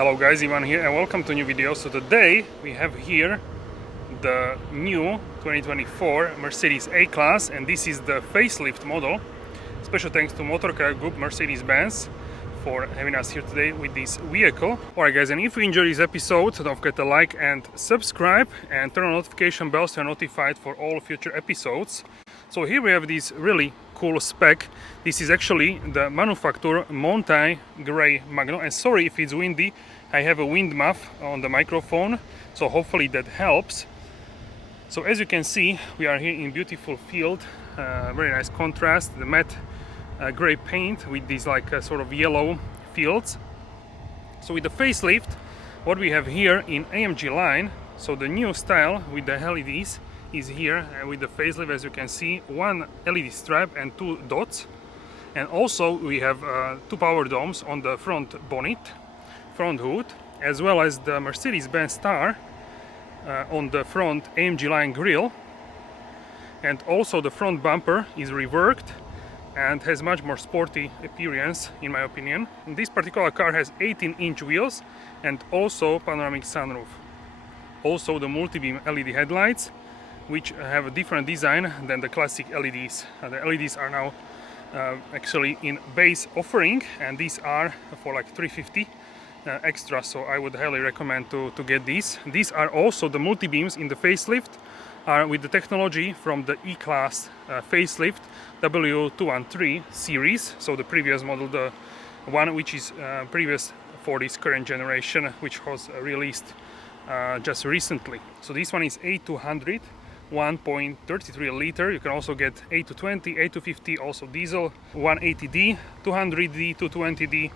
Hello guys, Ivan here and welcome to a new video. So today we have here the new 2024 Mercedes A-Class, and this is the facelift model. Special thanks to Motorcar Group Mercedes-Benz for having us here today with this vehicle. Alright guys, and if you enjoy this episode, don't forget to like and subscribe and turn on notification bells to be notified for all future episodes. So here we have this really cool spec. This is actually the manufacturer Montai Grey Magno, and sorry if it's windy, I have a wind muff on the microphone, so hopefully that helps. So as you can see, we are here in beautiful field, very nice contrast, the matte grey paint with these like sort of yellow fields. So with the facelift, what we have here in AMG line, so the new style with the LEDs is here with the facelift. As you can see, one LED stripe and two dots, and also we have two power domes on the front bonnet, front hood, as well as the Mercedes-Benz star on the front AMG line grille, and also the front bumper is reworked and has much more sporty appearance in my opinion. And this particular car has 18-inch wheels and also panoramic sunroof. Also the multi-beam LED headlights, which have a different design than the classic LEDs. The LEDs are now actually in base offering, and these are for like 350 extra, so I would highly recommend to get these. These are also the multi-beams in the facelift are with the technology from the E-Class facelift W213 series, so the previous model, the one which is previous for this current generation, which was released just recently. So this one is A200 1.33 liter. You can also get A220, A250, also diesel, 180D, 200D, 220D.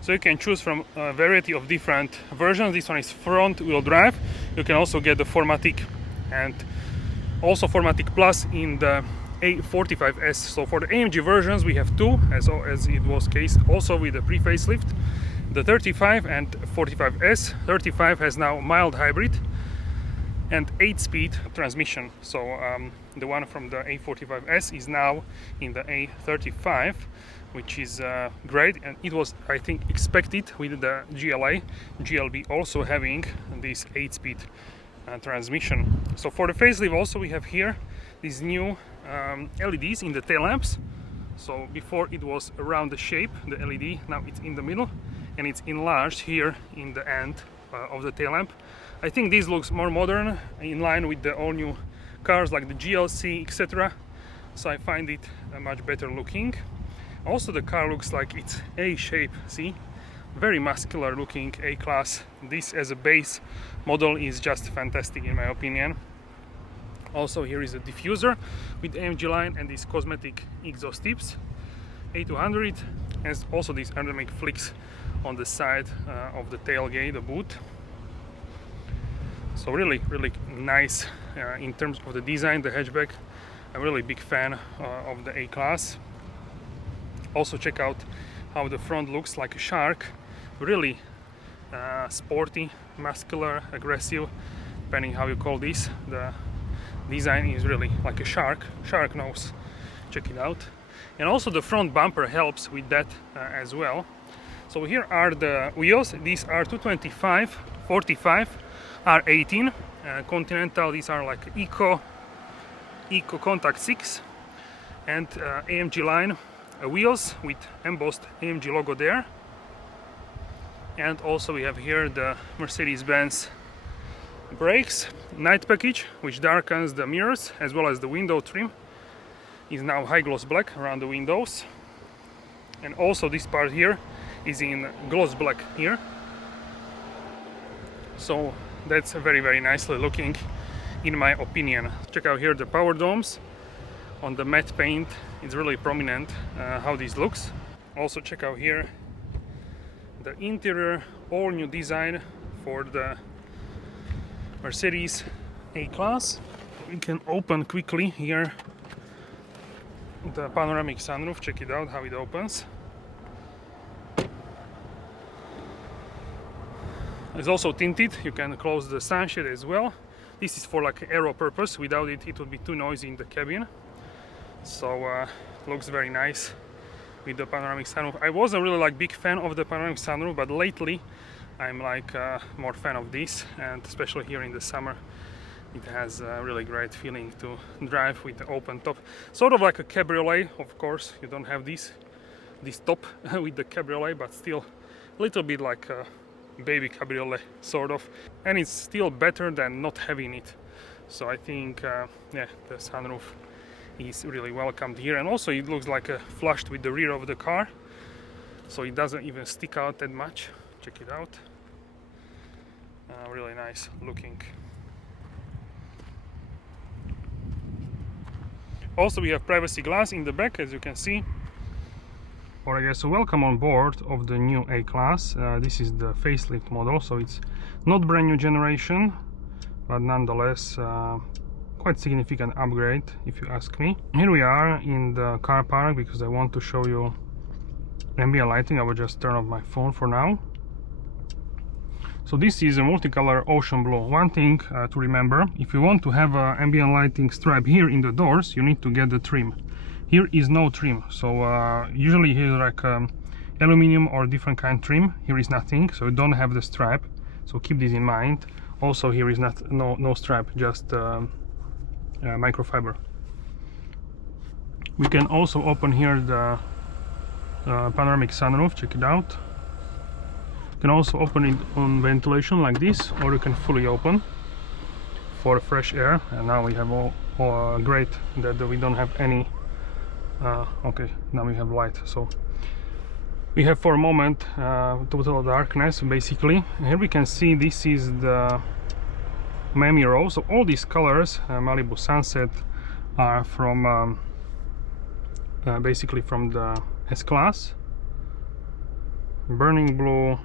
So you can choose from a variety of different versions. This one is front wheel drive. You can also get the 4MATIC and also 4MATIC Plus in the A45S. So for the AMG versions we have two, as it was case also with the pre-facelift, the 35 and 45S. 35 has now mild hybrid and 8-speed transmission. So the one from the A45S is now in the A35, which is great, and it was, I think, expected with the GLB also having this 8-speed transmission. So for the facelift also we have here these new LEDs in the tail lamps. So before it was around the shape, the LED, now it's in the middle and it's enlarged here in the end of the tail lamp. I think this looks more modern, in line with the all new cars like the GLC, etc. So I find it much better looking. Also the car looks like it's A-shape, see? Very muscular looking A-Class. This as a base model is just fantastic in my opinion. Also here is a diffuser with AMG line and these cosmetic exhaust tips. A200, and also these aerodynamic flicks on the side of the tailgate, the boot. So really nice in terms of the design, the hatchback. I'm really big fan of the A-Class. Also check out how the front looks like a shark. Really sporty, muscular, aggressive, depending how you call this. The design is really like a shark nose. Check it out. And also the front bumper helps with that as well. So here are the wheels. These are 225, 45, R18 Continental. These are like Eco Contact 6 and AMG line wheels with embossed AMG logo there. And also we have here the Mercedes-Benz brakes, night package, which darkens the mirrors, as well as the window trim is now high gloss black around the windows. And also this part here is in gloss black here. So that's very nicely looking in my opinion. Check out here the power domes on the matte paint. It's really prominent how this looks. Also check out here the interior, all new design for the Mercedes A-Class. We can open quickly here the panoramic sunroof. Check it out how it opens. It's also tinted. You can close the sunshade as well. This is for like aero purpose. Without it, it would be too noisy in the cabin. So looks very nice with the panoramic sunroof. I wasn't really like big fan of the panoramic sunroof, but lately I'm like more fan of this, and especially here in the summer it has a really great feeling to drive with the open top, sort of like a cabriolet. Of course you don't have this top with the cabriolet, but still a little bit like a baby cabriolet sort of, and it's still better than not having it. So I think yeah, the sunroof is really welcomed here, and also it looks like flushed with the rear of the car, so it doesn't even stick out that much. Check it out. Really nice looking. Also we have privacy glass in the back, as you can see. Alright guys, so welcome on board of the new A-Class. This is the facelift model, so it's not brand new generation, but nonetheless quite significant upgrade if you ask me. Here we are in the car park because I want to show you ambient lighting. I will just turn off my phone for now. So this is a multicolor ocean blue. One thing to remember, if you want to have an ambient lighting stripe here in the doors, you need to get the trim. Here is no trim, so usually here like aluminum or different kind trim. Here is nothing, so you don't have the stripe, so keep this in mind. Also here is no stripe, just microfiber. We can also open here the panoramic sunroof. Check it out. You can also open it on ventilation like this, or you can fully open for fresh air. And now we have all great that we don't have any okay, now we have light, so we have for a moment total darkness basically. Here we can see this is the Miami Rose. So all these colors, Malibu Sunset, are from basically from the S-Class. Burning Blue,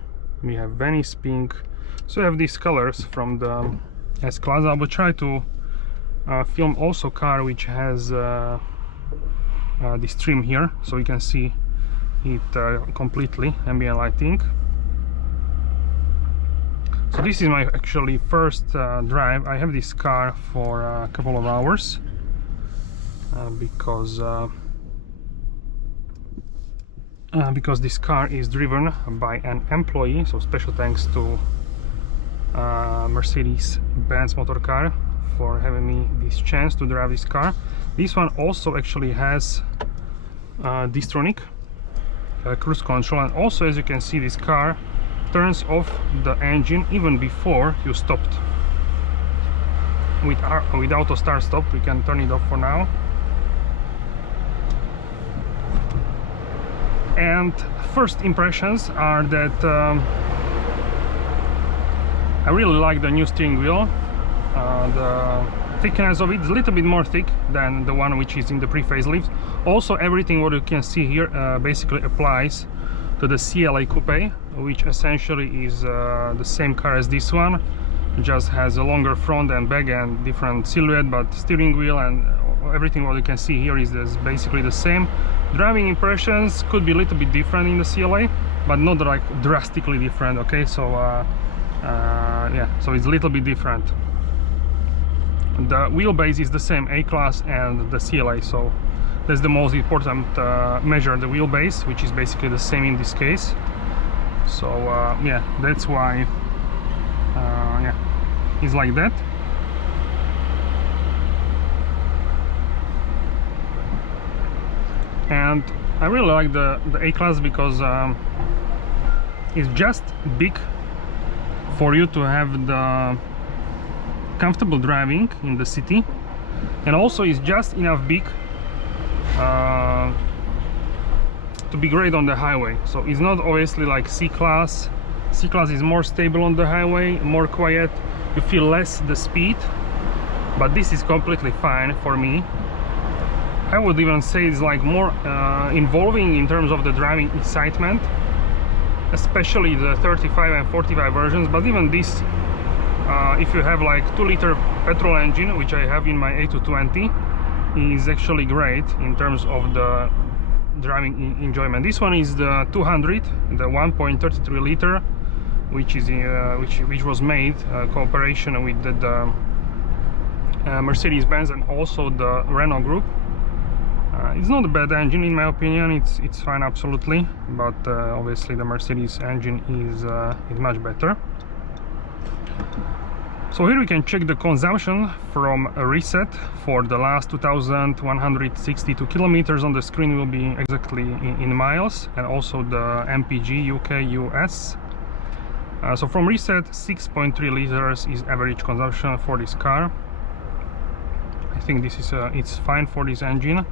we have Venice Pink, so we have these colors from the S-Class. I will try to film also car which has this trim here, so you can see it completely ambient lighting. So this is my actually first drive. I have this car for a couple of hours because this car is driven by an employee, so special thanks to Mercedes-Benz motor car for having me this chance to drive this car. This one also actually has Distronic cruise control, and also as you can see this car turns off the engine even before you stopped. With auto start stop we can turn it off for now. And first impressions are that I really like the new steering wheel. The thickness of it is a little bit more thick than the one which is in the pre-facelift. Also everything what you can see here basically applies to the CLA Coupe, which essentially is the same car as this one. It just has a longer front and back and different silhouette, but steering wheel and everything what you can see here is basically the same. Driving impressions could be a little bit different in the CLA, but not like drastically different. Okay, so yeah, so it's a little bit different. The wheelbase is the same, A-Class and the CLA, so that's the most important measure, the wheelbase, which is basically the same in this case. So yeah, that's why yeah, it's like that. And I really like the A-Class because it's just big for you to have the comfortable driving in the city, and also it's just enough big to be great on the highway. So it's not obviously like C-Class. C-Class is more stable on the highway, more quiet, you feel less the speed, but this is completely fine for me. I would even say it's like more involving in terms of the driving excitement, especially the 35 and 45 versions. But even this, if you have like 2-liter petrol engine, which I have in my A220, is actually great in terms of the driving enjoyment. This one is the 200, the 1.33 liter, which is which was made cooperation with the Mercedes-Benz and also the Renault Group. It's not a bad engine in my opinion, it's fine absolutely, but obviously the Mercedes engine is much better. So here we can check the consumption from a reset for the last 2,162 kilometers. On the screen will be exactly in miles, and also the MPG UK US. So from reset, 6.3 liters is average consumption for this car. I think this is it's fine for this engine.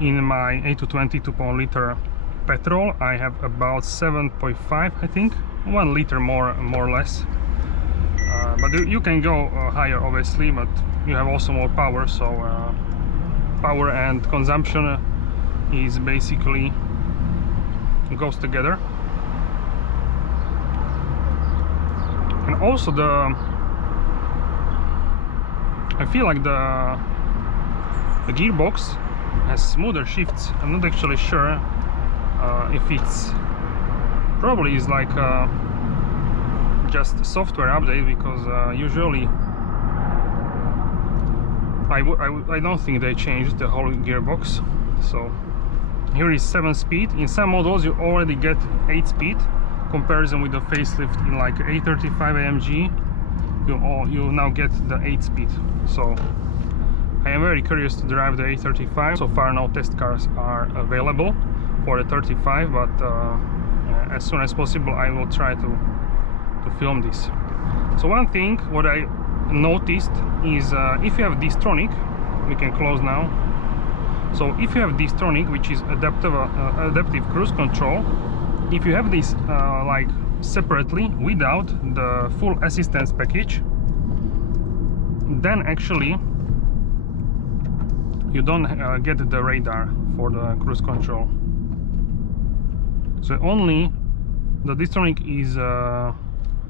In my 820 2.0 liter petrol, I have about 7.5, I think, 1 liter more or less. But you can go higher obviously, but you have also more power, so power and consumption is basically goes together. And also I feel like the gearbox has smoother shifts. I'm not actually sure if it's probably is like just a software update, because usually I don't think they changed the whole gearbox. So here is 7-speed. In some models you already get 8-speed. Comparison with the facelift in like A35 AMG, you now get the 8-speed. So I am very curious to drive the A35. So far no test cars are available for the 35, but as soon as possible I will try to film this. So one thing what I noticed is if you have Distronic, we can close now. So if you have Distronic, which is adaptive cruise control, if you have this like separately without the full assistance package, then actually you don't get the radar for the cruise control. So only the Distronic is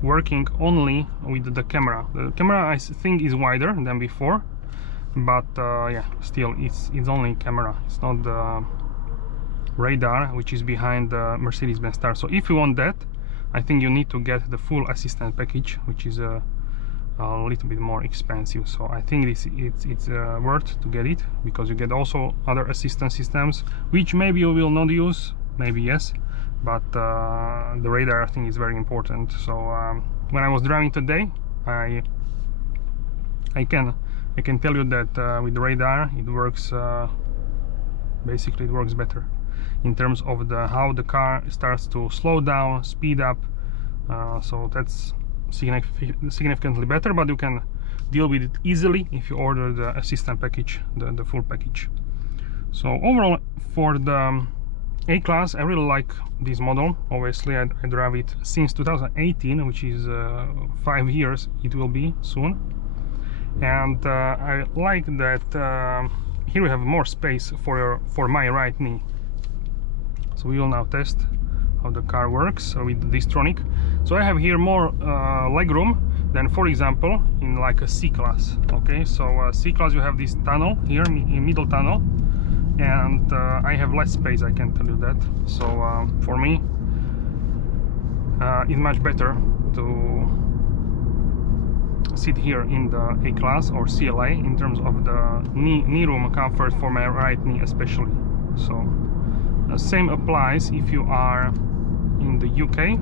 working only with the camera. The camera I think is wider than before, but yeah, still it's only camera. It's not the radar which is behind the Mercedes-Benz star. So if you want that, I think you need to get the full assistant package, which is a little bit more expensive. So I think it's worth to get it, because you get also other assistance systems which maybe you will not use, maybe yes, but the radar I think is very important. So when I was driving today, I can tell you that with the radar it works, basically it works better in terms of how the car starts to slow down, speed up. So that's significantly better, but you can deal with it easily if you order the assistant package, the full package. So overall for the A-Class, I really like this model. Obviously I drive it since 2018, which is 5 years it will be soon, and I like that here we have more space for my right knee. So we will now test how the car works with the Distronic. So I have here more legroom than, for example, in like a C-Class. Okay, so C-Class you have this tunnel here, in middle tunnel, and I have less space, I can tell you that. So for me it's much better to sit here in the A-Class or CLA in terms of the knee room comfort for my right knee especially. So same applies if you are in the UK.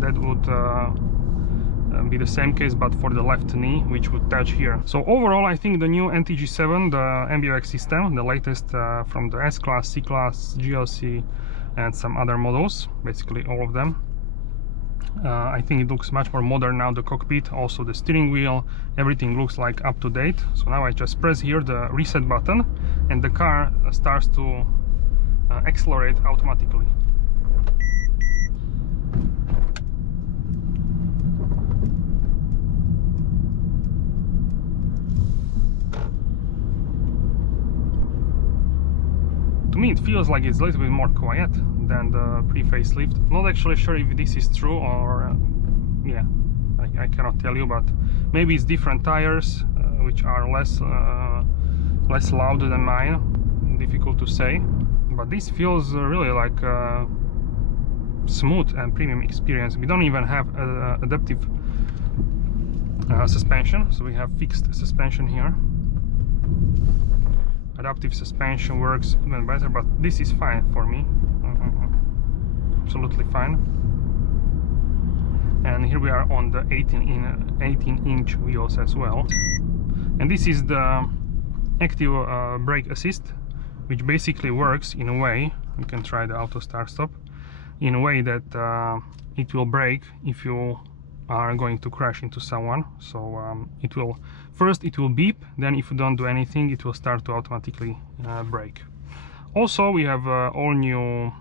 That would be the same case, but for the left knee, which would touch here. So overall I think the new NTG7, the MBUX system, the latest from the S-Class, C-Class, GLC and some other models, basically all of them, I think it looks much more modern now. The cockpit, also the steering wheel, everything looks like up to date. So now I just press here the reset button and the car starts to accelerate automatically. To me it feels like it's a little bit more quiet than the pre-facelift. Not actually sure if this is true or yeah, I cannot tell you, but maybe it's different tires which are less loud than mine. Difficult to say, but this feels really like a smooth and premium experience. We don't even have adaptive suspension, so we have fixed suspension here. adaptive suspension works even better, but this is fine for me. Absolutely fine. And here we are on the 18-inch wheels as well. And this is the active brake assist, which basically works in a way, you can try the auto start stop, in a way that it will brake if you are going to crash into someone. So it will beep, then if you don't do anything, it will start to automatically brake. Also, we have all new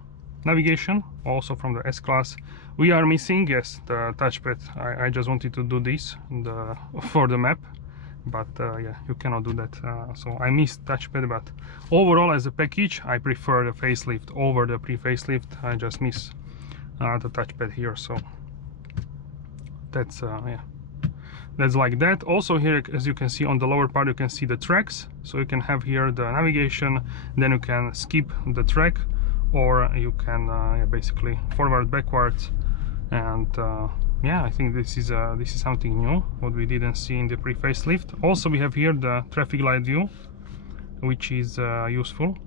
navigation, also from the S-Class. We are missing, yes, the touchpad. I just wanted to do this for the map, but yeah, you cannot do that. So I missed touchpad, but overall as a package I prefer the facelift over the pre-facelift. I just miss the touchpad here, so that's yeah, that's like that. Also here, as you can see on the lower part, you can see the tracks, so you can have here the navigation, then you can skip the track, or you can yeah, basically forward, backwards, and yeah, I think this is something new what we didn't see in the pre-facelift. Also we have here the traffic light view, which is useful.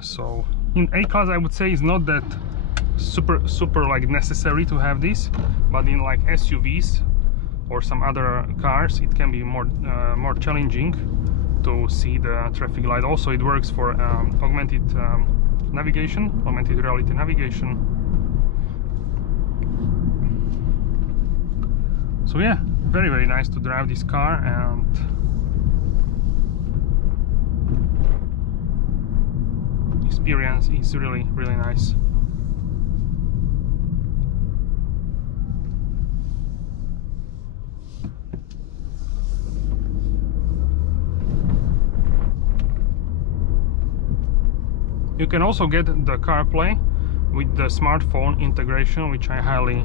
So in A-Class I would say it's not that super like necessary to have this, but in like SUVs or some other cars it can be more challenging to see the traffic light. Also it works for augmented navigation, augmented reality navigation. So yeah, very nice to drive this car, and experience is really nice. You can also get the CarPlay with the smartphone integration, which I highly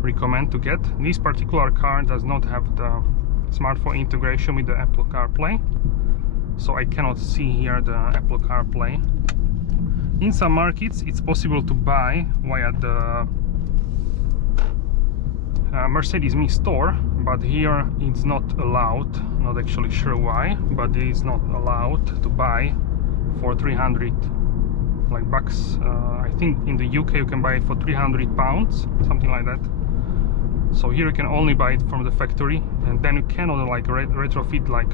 recommend to get. This particular car does not have the smartphone integration with the Apple CarPlay, so I cannot see here the Apple CarPlay. In some markets it's possible to buy via the Mercedes-Benz store, but here it's not allowed. Not actually sure why, but it is not allowed to buy for 300 like bucks. I think in the UK you can buy it for 300 pounds, something like that. So here you can only buy it from the factory, and then you cannot like retrofit like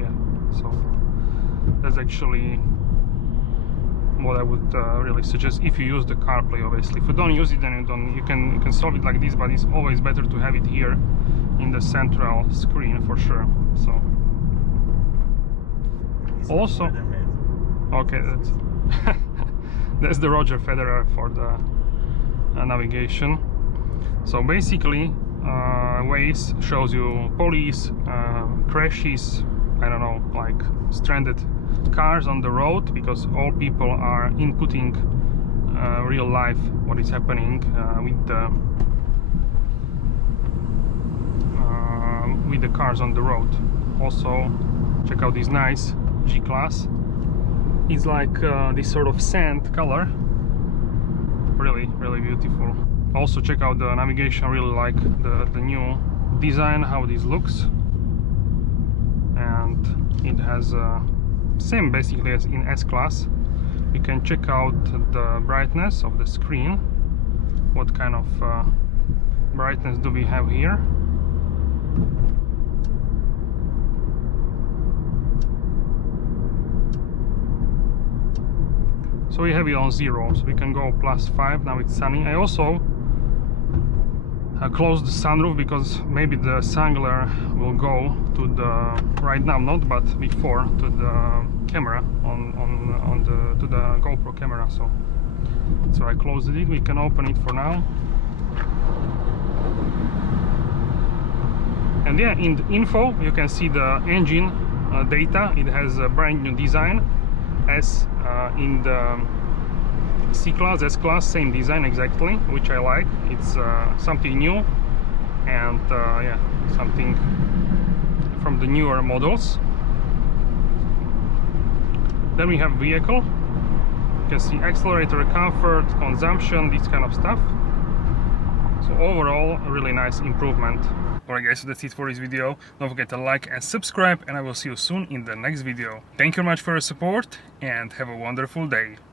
yeah. So that's actually what I would really suggest if you use the CarPlay. Obviously, if you don't use it, then you can solve it like this, but it's always better to have it here in the central screen for sure. So also, okay, that's the Roger Federer for the navigation. So basically Waze shows you police, crashes, I don't know, like stranded cars on the road, because all people are inputting real life what is happening with the cars on the road. Also check out this nice G-Class. It's like this sort of sand color, really beautiful. Also check out the navigation. I really like the new design, how this looks, and it has same basically as in S-Class. You can check out the brightness of the screen. What kind of brightness do we have here? So we have it on 0, so we can go +5. Now it's sunny. I also close the sunroof because maybe the sun glare will go to the, right now not, but before, to the camera to the GoPro camera. So I closed it. We can open it for now. And yeah, in the info you can see the engine data. It has a brand new design as in the C-Class, S-Class, same design exactly, which I like. It's something new, and yeah, something from the newer models. Then we have vehicle. You can see accelerator, comfort, consumption, this kind of stuff. So overall, a really nice improvement. Alright guys, so that's it for this video. Don't forget to like and subscribe, and I will see you soon in the next video. Thank you very much for your support and have a wonderful day.